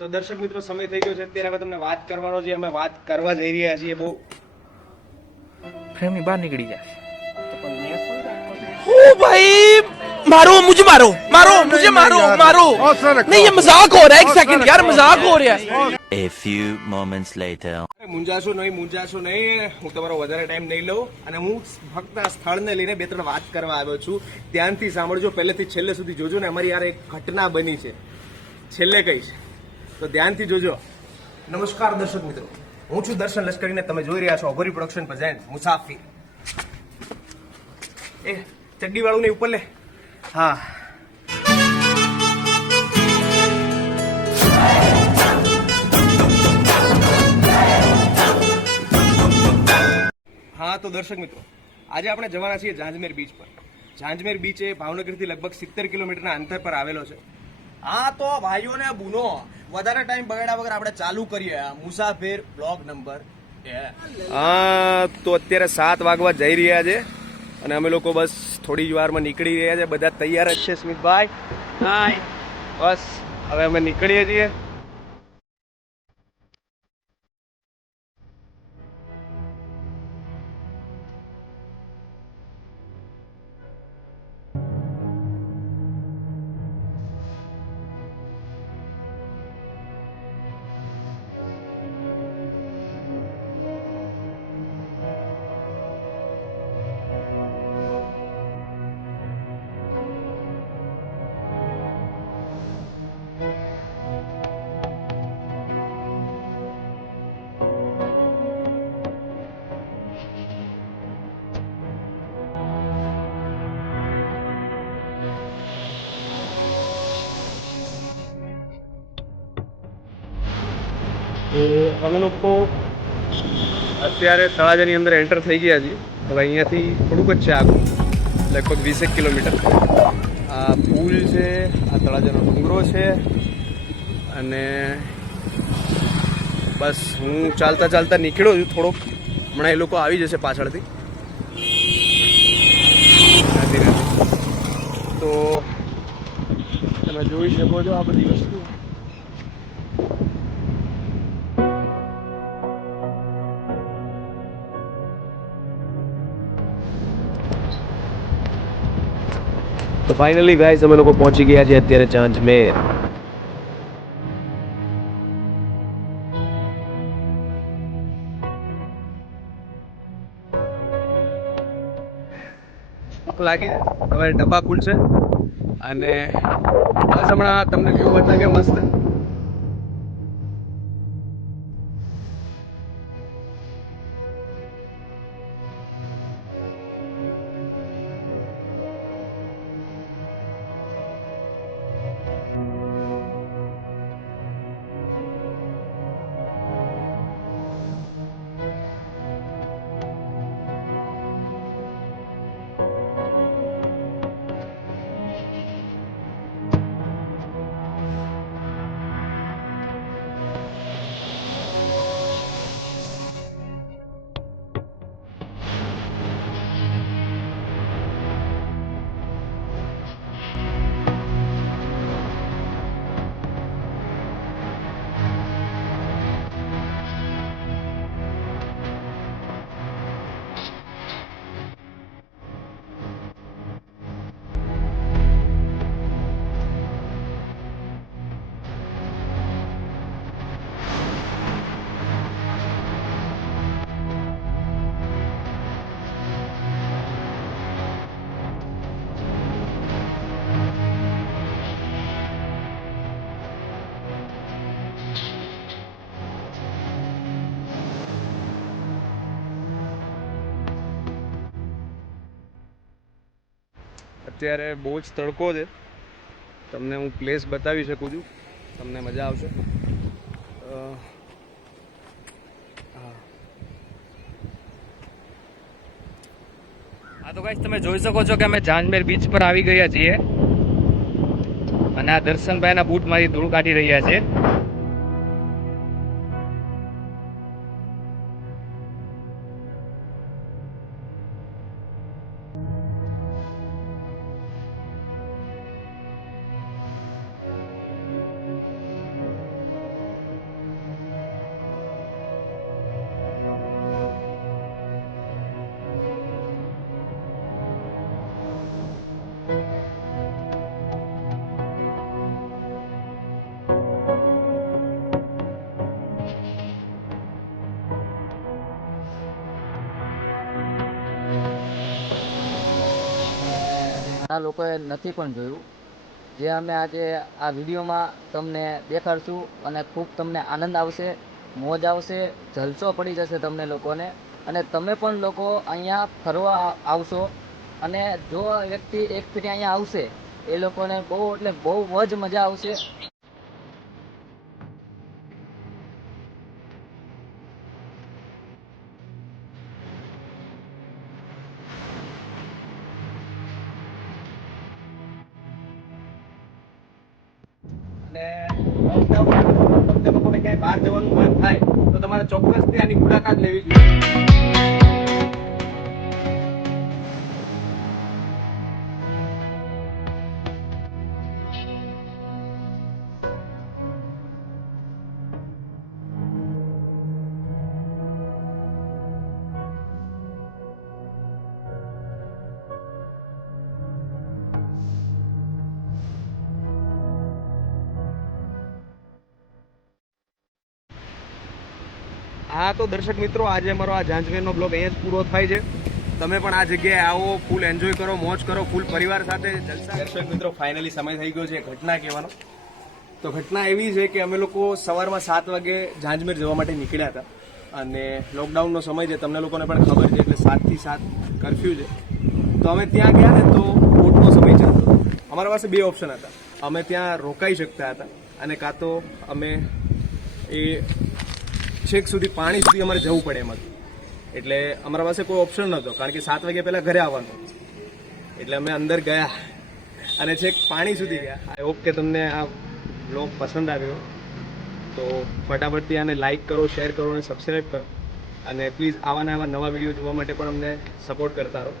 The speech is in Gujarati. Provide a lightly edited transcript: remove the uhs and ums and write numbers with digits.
તો દર્શક મિત્રો સમય થઈ ગયો છે અત્યારે હવે તમને વાત કરવાનો છે અમે વાત કરવા જઈ રહ્યા છીએ બહુ ફ્રેમની બહાર નીકળી જાય તો પણ મેં થોડી રાખવા છે. ओ भाई मारो मुझे मारो मारो मुझे मारो मारो नहीं ये मजाक हो रहा है एक सेकंड यार मजाक हो रहा है A few moments later. અરે મૂંઝાશો નહીં હું તમારો વધારે ટાઈમ નહીં લઉં અને હું ફક્ત આ સ્થળને લઈને બે ત્રણ વાત કરવા આવ્યો છું ધ્યાનથી સાંભળજો પહેલેથી છેલ્લે સુધી જોજો ને અમારી યાર એક ઘટના બની છે છેલ્લે કહીશ તો ધ્યાનથી જોજો. નમસ્કાર દર્શક મિત્રો, હું છું દર્શન લશ્કરીને તમે જોઈ રહ્યા છો અઘોરી પ્રોડક્શન પ્રેઝન્ટ મુસાફિર. એ ચડ્ડી વાળું ને ઉપર લે. હા હા તો દર્શક મિત્રો આજે આપણે જવાના છીએ ઝાંઝમેર બીચ પર. ઝાંઝમેર બીચ એ ભાવનગરથી લગભગ 70 કિલોમીટરના અંતર પર આવેલો છે. હા તો ભાઈઓને બુનો વધારે ટાઈમ બગાડ્યા વગર આપણે ચાલુ કરીએ મુસાફિર બ્લોગ નંબર 2. હા તો અત્યારે 7 વાગવા જઈ રહ્યા છે અને અમે લોકો બસ થોડી જ વારમાં નીકળી રહ્યા છે. બધા તૈયાર જ છે. સ્મિતભાઈ હાય, બસ હવે અમે નીકળીએ છીએ. તો અમે લોકો અત્યારે તળાજાની અંદર એન્ટર થઈ ગયા છીએ. હવે અહીંયાથી થોડુંક જ છે આગળ, લગભગ 20 કિલોમીટર. આ પુલ છે, આ તળાજાનો ડુંગરો છે અને બસ હું ચાલતા ચાલતા નીકળ્યો છું થોડોક. હમણાં એ લોકો આવી જશે પાછળથી. તો તમે જોઈ શકો છો આ બધી વસ્તુ. તો ફાઇનલી ગાઈસ અમે લોકો પહોંચી ગયા છીએ અત્યારે ઝાંઝમેર. લાગી હવે ડબ્બા ખુલશે અને બસ હમણાં તમને વ્યૂ બતાવ્યો મસ્ત. અત્યારે બહુ જ તડકો છે. તમને હું પ્લેસ બતાવી શકું છું, તમને મજા આવશે. હા તો ગાઈસ તમે જોઈ શકો છો કે અમે ઝાંઝમેર બીચ પર આવી ગયા છીએ અને આ દર્શનભાઈના બૂટ મારી ધૂળ કાઢી રહ્યા છે. ઘણા લોકોએ નથી પણ જોયું, જે અમે આજે આ વિડીયોમાં તમને દેખાડશું અને ખૂબ તમને આનંદ આવશે, મોજ આવશે, જલસો પડી જશે તમને લોકોને. અને તમે પણ લોકો અહીંયા ફરવા આવશો અને જો વ્યક્તિ એક ફેરી અહીંયા આવશે એ લોકોને બહુ એટલે બહુ જ મજા આવશે. અને લોકડાઉનમાં તમને લોકોને ક્યાંય બહાર જવાનું મન થાય તો તમારે ચોક્કસથી આની મુલાકાત લેવી જોઈએ. હા તો દર્શક મિત્રો, આજે અમારો આ ઝાંઝમેરનો બ્લોગ અહીંયા જ પૂરો થાય છે. તમે પણ આ જગ્યાએ આવો, ફૂલ એન્જોય કરો, મોજ કરો, ફૂલ પરિવાર સાથે જલસા. દર્શક મિત્રો, ફાઇનલી સમય થઈ ગયો છે ઘટના કહેવાનો. તો ઘટના એવી છે કે અમે લોકો સવારમાં 7 વાગે ઝાંઝમેર જવા માટે નીકળ્યા હતા અને લોકડાઉનનો સમય છે, તમને લોકોને પણ ખબર છે, એટલે 7 થી 7 કરફ્યુ છે. તો અમે ત્યાં ગયા ને તો બોટનો સમય ચાલતો હતો. અમારા પાસે 2 ઓપ્શન હતા. અમે ત્યાં રોકાઈ શકતા હતા અને કાં તો અમે એ છેક સુધી પાણી સુધી અમારે જવું પડે એમ હતું. એટલે અમારા પાસે કોઈ ઓપ્શન નહોતો, કારણ કે 7 વાગ્યા પહેલાં ઘરે આવવાનું. એટલે અમે અંદર ગયા અને છેક પાણી સુધી ગયા. આઈ હોપ કે તમને આ બ્લોગ પસંદ આવ્યો. તો ફટાફટથી આને લાઇક કરો, શેર કરો અને સબસ્ક્રાઈબ કરો. અને પ્લીઝ આવા નવા વિડીયો જોવા માટે પણ અમને સપોર્ટ કરતા રહો.